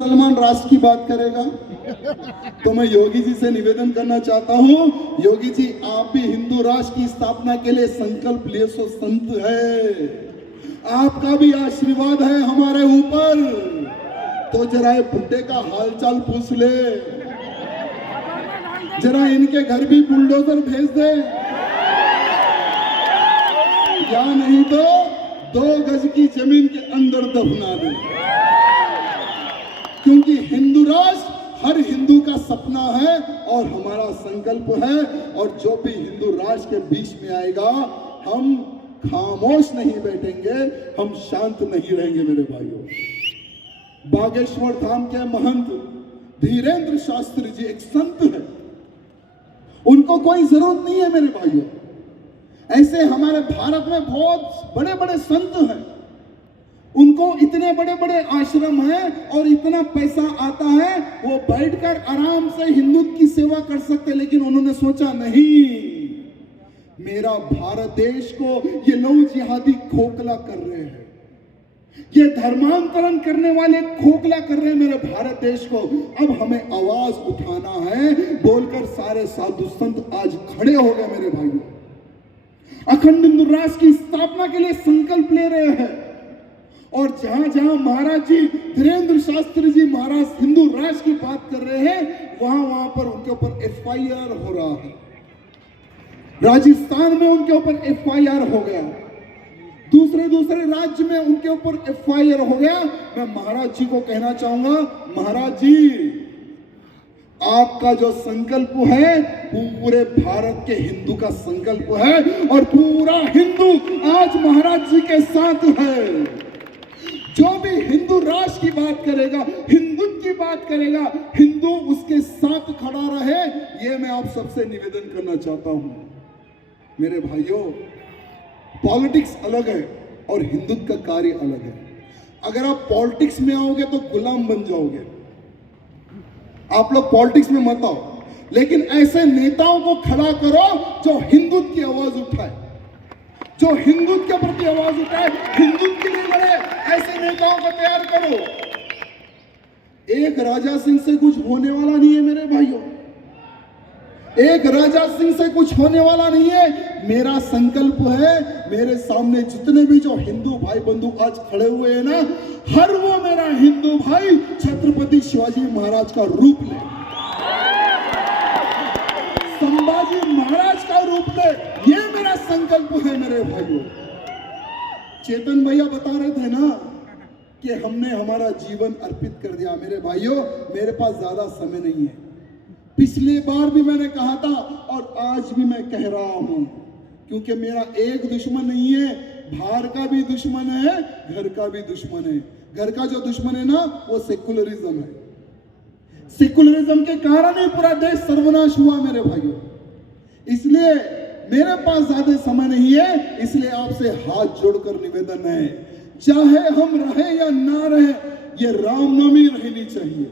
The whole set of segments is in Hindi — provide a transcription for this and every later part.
मुसलमान राष्ट्र की बात करेगा तो मैं योगी जी से निवेदन करना चाहता हूं, योगी जी आप भी हिंदू राष्ट्र की स्थापना के लिए संकल्प लिए सो संत है, आपका भी आशीर्वाद है हमारे ऊपर, तो जरा ये बुड्ढे का हालचाल पूछ ले, जरा इनके घर भी बुलडोजर भेज दे, या नहीं तो 2 गज की जमीन के अंदर दफना दे, क्योंकि हिंदू राष्ट्र हर हिंदू का सपना है और हमारा संकल्प है। और जो भी हिंदू राष्ट्र के बीच में आएगा हम खामोश नहीं बैठेंगे, हम शांत नहीं रहेंगे। मेरे भाइयों, बागेश्वर धाम के महंत धीरेन्द्र शास्त्री जी एक संत है, उनको कोई जरूरत नहीं है। मेरे भाइयों, ऐसे हमारे भारत में बहुत बड़े बड़े संत हैं, उनको इतने बड़े बड़े आश्रम हैं और इतना पैसा आता है, वो बैठकर आराम से हिंदुत्व की सेवा कर सकते, लेकिन उन्होंने सोचा नहीं, मेरा भारत देश को ये लव जिहादी खोखला कर रहे हैं, ये धर्मांतरण करने वाले खोखला कर रहे हैं मेरे भारत देश को। अब हमें आवाज उठाना है, बोलकर सारे साधु संत आज खड़े हो गए। मेरे भाइयों, अखंड हिंदू राष्ट्र की स्थापना के लिए संकल्प ले रहे हैं, और जहां जहां महाराज जी धीरेन्द्र शास्त्री जी महाराज हिंदू राष्ट्र की बात कर रहे हैं, वहां वहां पर उनके ऊपर FIR हो रहा है। राजस्थान में उनके ऊपर FIR हो गया, दूसरे राज्य में उनके ऊपर FIR हो गया। मैं महाराज जी को कहना चाहूंगा, महाराज जी आपका जो संकल्प है पूरे भारत के हिंदू का संकल्प है, और पूरा हिंदू आज महाराज जी के साथ है। जो भी हिंदू राष्ट्र की बात करेगा, हिंदुत्व की बात करेगा, हिंदू उसके साथ खड़ा रहे, ये मैं आप सबसे निवेदन करना चाहता हूं। मेरे भाइयों, पॉलिटिक्स अलग है और हिंदुत्व का कार्य अलग है। अगर आप पॉलिटिक्स में आओगे तो गुलाम बन जाओगे, आप लोग पॉलिटिक्स में मत आओ, लेकिन ऐसे नेताओं को खड़ा करो जो हिंदुत्व की आवाज उठाए, जो हिंदुत्व के प्रति आवाज उठाए, हिंदुत्व के लिए लड़े, ऐसे नेताओं को तैयार करो। एक राजा सिंह से कुछ होने वाला नहीं है मेरे भाइयों, एक राजा सिंह से कुछ होने वाला नहीं है। मेरा संकल्प है, मेरे सामने जितने भी जो हिंदू भाई बंधु आज खड़े हुए हैं ना, हर वो मेरा हिंदू भाई छत्रपति शिवाजी महाराज का रूप ले, संभाजी महाराज का रूप ले, ये मेरा संकल्प है। मेरे भाइयों, चेतन भैया बता रहे थे ना कि हमने हमारा जीवन अर्पित कर दिया। मेरे भाइयों, मेरे पास ज्यादा समय नहीं है, पिछली बार भी मैंने कहा था और आज भी मैं कह रहा हूं, क्योंकि मेरा एक दुश्मन नहीं है, बाहर का भी दुश्मन है, घर का भी दुश्मन है। घर का जो दुश्मन है ना, वो सेकुलरिज्म है, सेकुलरिज्म के कारण ही पूरा देश सर्वनाश हुआ। मेरे भाइयों, इसलिए मेरे पास ज्यादा समय नहीं है, इसलिए आपसे हाथ जोड़कर निवेदन है, चाहे हम रहे या ना रहे, ये रामनवमी रहनी चाहिए।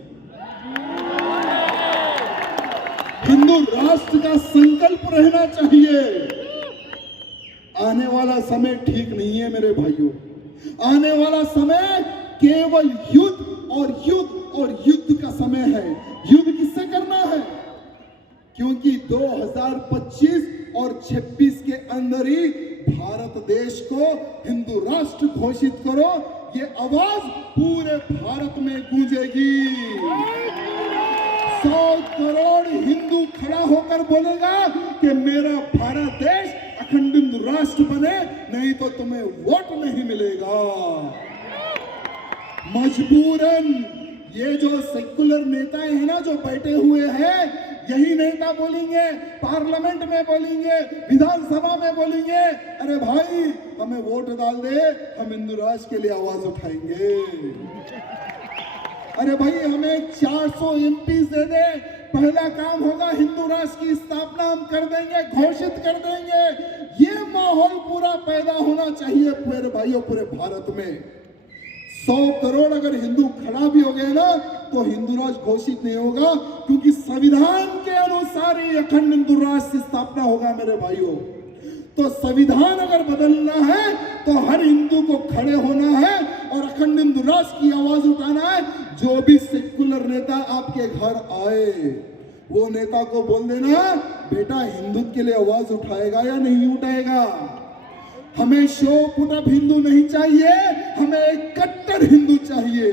हिंदू राष्ट्र का संकल्प रहना चाहिए। आने वाला समय ठीक नहीं है मेरे भाइयों, आने वाला समय केवल युद्ध और युद्ध और युद्ध का समय है। युद्ध किससे करना है? क्योंकि 2025 और 26 के अंदर ही भारत देश को हिंदू राष्ट्र घोषित करो, ये आवाज पूरे भारत में गूंजेगी। 100 करोड़ हिंदू खड़ा होकर बोलेगा कि मेरा भारत देश अखंड हिंदू राष्ट्र बने, नहीं तो तुम्हें वोट नहीं मिलेगा। मजबूरन ये जो सेकुलर नेता है ना, जो बैठे हुए हैं, यही नेता बोलेंगे, पार्लियामेंट में बोलेंगे, विधानसभा में बोलेंगे, अरे भाई हमें वोट डाल दे, हम हिंदू राष्ट्र के लिए आवाज उठाएंगे। अरे भाई हमें 400 MP दे दे, पहला काम होगा हिंदू राष्ट्र की स्थापना हम कर देंगे, घोषित कर देंगे। ये माहौल पूरा पैदा होना चाहिए मेरे भाइयों पूरे भारत में। 100 करोड़ अगर हिंदू खड़ा भी हो गए ना, तो हिंदू राष्ट्र घोषित नहीं होगा, क्योंकि संविधान के अनुसार ही अखंड हिंदू राष्ट्र की स्थापना होगा। मेरे भाइयों, तो संविधान अगर बदलना है तो हर हिंदू को खड़े होना है और अखंड हिंदू राष्ट्र की आवाज उठाना है। जो भी सेक्युलर नेता आपके घर आए, वो नेता को बोल देना, बेटा हिंदुत्व के लिए आवाज उठाएगा या नहीं उठाएगा। हमें शो पुट अप हिंदू नहीं चाहिए, हमें एक कट्टर हिंदू चाहिए।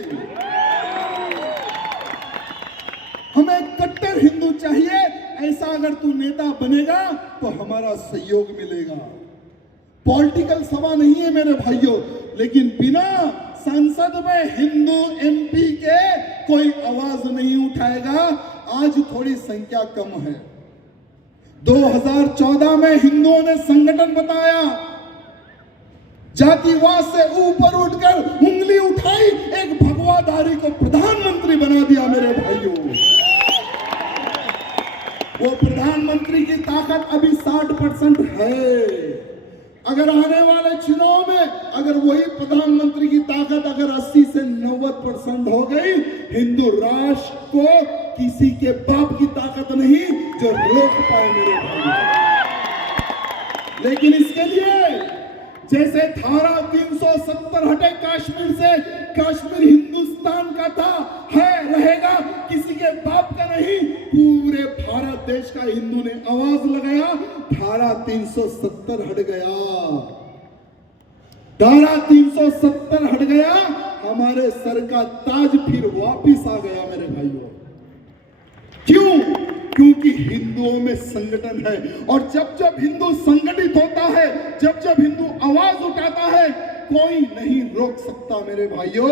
हमें कट्टर हिंदू चाहिए। ऐसा अगर तू नेता बनेगा तो हमारा सहयोग मिलेगा। पॉलिटिकल सभा नहीं है मेरे भाइयों, लेकिन बिना संसद में हिंदू एमपी के कोई आवाज नहीं उठाएगा। आज थोड़ी संख्या कम है। 2014 में हिंदुओं ने संगठन बताया, जातिवाद से ऊपर उठकर उंगली उठाई, एक भगवाधारी को प्रधानमंत्री बना दिया मेरे भाइयों। वो प्रधानमंत्री की ताकत अभी 60% है। अगर आने वाले चुनाव में अगर वही प्रधानमंत्री की ताकत अगर 80 से 90% हो गई, हिंदू राष्ट्र को किसी के बाप की ताकत नहीं जो रोक पाए मेरे भाई। लेकिन इसके लिए जैसे धारा 370 हटे कश्मीर से, कश्मीर हिंदुस्तान का था, है, रहेगा, किसी के बाप का नहीं। पूरे भारत देश का हिंदू ने आवाज लगाया, धारा 370 हट गया। धारा 370 हट गया, हमारे सर का ताज फिर वापिस आ गया मेरे भाइयों। क्यों? क्योंकि हिंदुओं में संगठन है। और जब जब हिंदू संगठित होता है, जब जब हिंदू आवाज उठाता है, कोई नहीं रोक सकता मेरे भाइयों।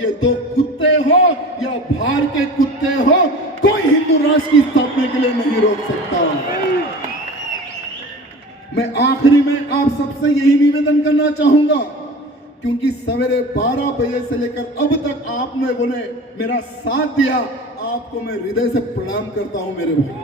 ये दो कुत्ते हो या बाहर के कुत्ते हो, कोई हिंदू राष्ट्र की स्थापना के लिए नहीं रोक सकता। मैं आखिरी में आप सबसे यही निवेदन करना चाहूंगा, क्योंकि सवेरे 12 बजे से लेकर अब तक आप लोगों ने मेरा साथ दिया, आपको मैं हृदय से प्रणाम करता हूं मेरे भाई।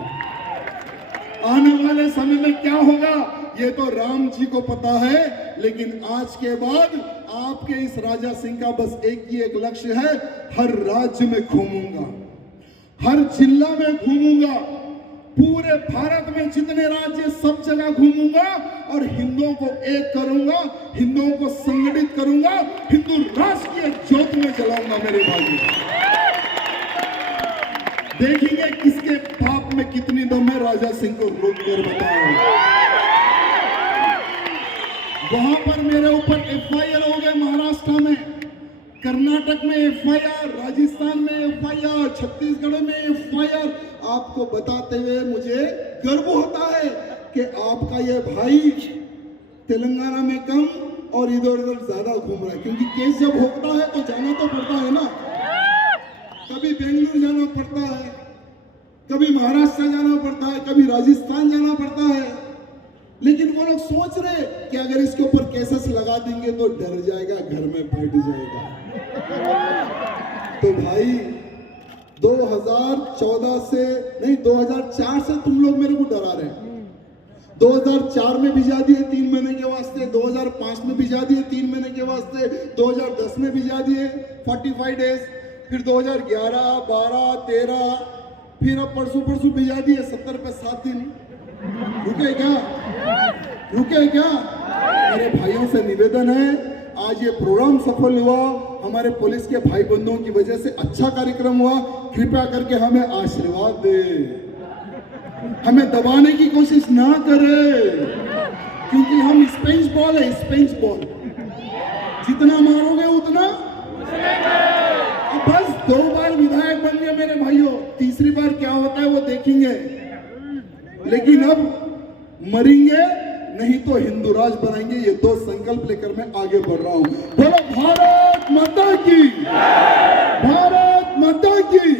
आने वाले समय में क्या होगा ये तो राम जी को पता है, लेकिन आज के बाद आपके इस राजा सिंह का बस एक ही एक लक्ष्य है, हर राज्य में घूमूंगा, हर जिला में घूमूंगा, पूरे भारत में जितने राज्य सब जगह घूमूंगा और हिंदुओं को एक करूंगा, हिंदुओं को संगठित करूंगा, हिंदू राष्ट्र की एक ज्योत में जलाऊंगा मेरे भाई। देखेंगे किसके पाप में कितनी दम है, राजा सिंह को रोक कर बताओ। वहां पर मेरे ऊपर एफआईआर हो गए, महाराष्ट्र में, कर्नाटक में एफआईआर, राजस्थान में एफआईआर, छत्तीसगढ़ में एफआईआर। आपको बताते हुए मुझे गर्व होता है कि आपका ये भाई तेलंगाना में कम और इधर उधर ज्यादा घूम रहा है, क्योंकि केस जब होता है तो जाना तो पड़ता है ना। कभी बेंगलुरु जाना पड़ता है, कभी महाराष्ट्र जाना पड़ता है, कभी राजस्थान जाना पड़ता है। लेकिन वो लोग सोच रहे कि अगर इसके ऊपर केसेस लगा देंगे तो डर जाएगा, घर में बैठ जाएगा। तो भाई 2014 से नहीं 2004 से तुम लोग मेरे को डरा रहे हैं। 2004 में भिजा दिए 3 महीने के वास्ते, 2005 में भिजा दिए 3 महीने के वास्ते, 2010 में भिजा दिए 45 डेज, फिर 2011, 12, 13, फिर अब परसों भिजा दिए 70 पे 7 दिन। रुके क्या? रुके क्या? मेरे भाइयों से निवेदन है, आज ये प्रोग्राम सफल हुआ, हमारे पुलिस के भाई बंधुओं की वजह से अच्छा कार्यक्रम हुआ। कृपया करके हमें आशीर्वाद दे, हमें दबाने की कोशिश ना करे, क्योंकि हम स्पेंज बॉल है, स्पेंज बॉल, जितना मारोगे उतना। अब बस 2 बार विधायक बन गए मेरे भाइयों, तीसरी बार क्या होता है वो देखेंगे। लेकिन अब मरेंगे नहीं तो हिंदू राज बनाएंगे, ये 2 संकल्प लेकर मैं आगे बढ़ रहा हूं। बोलो भारत माता की, भारत माता की।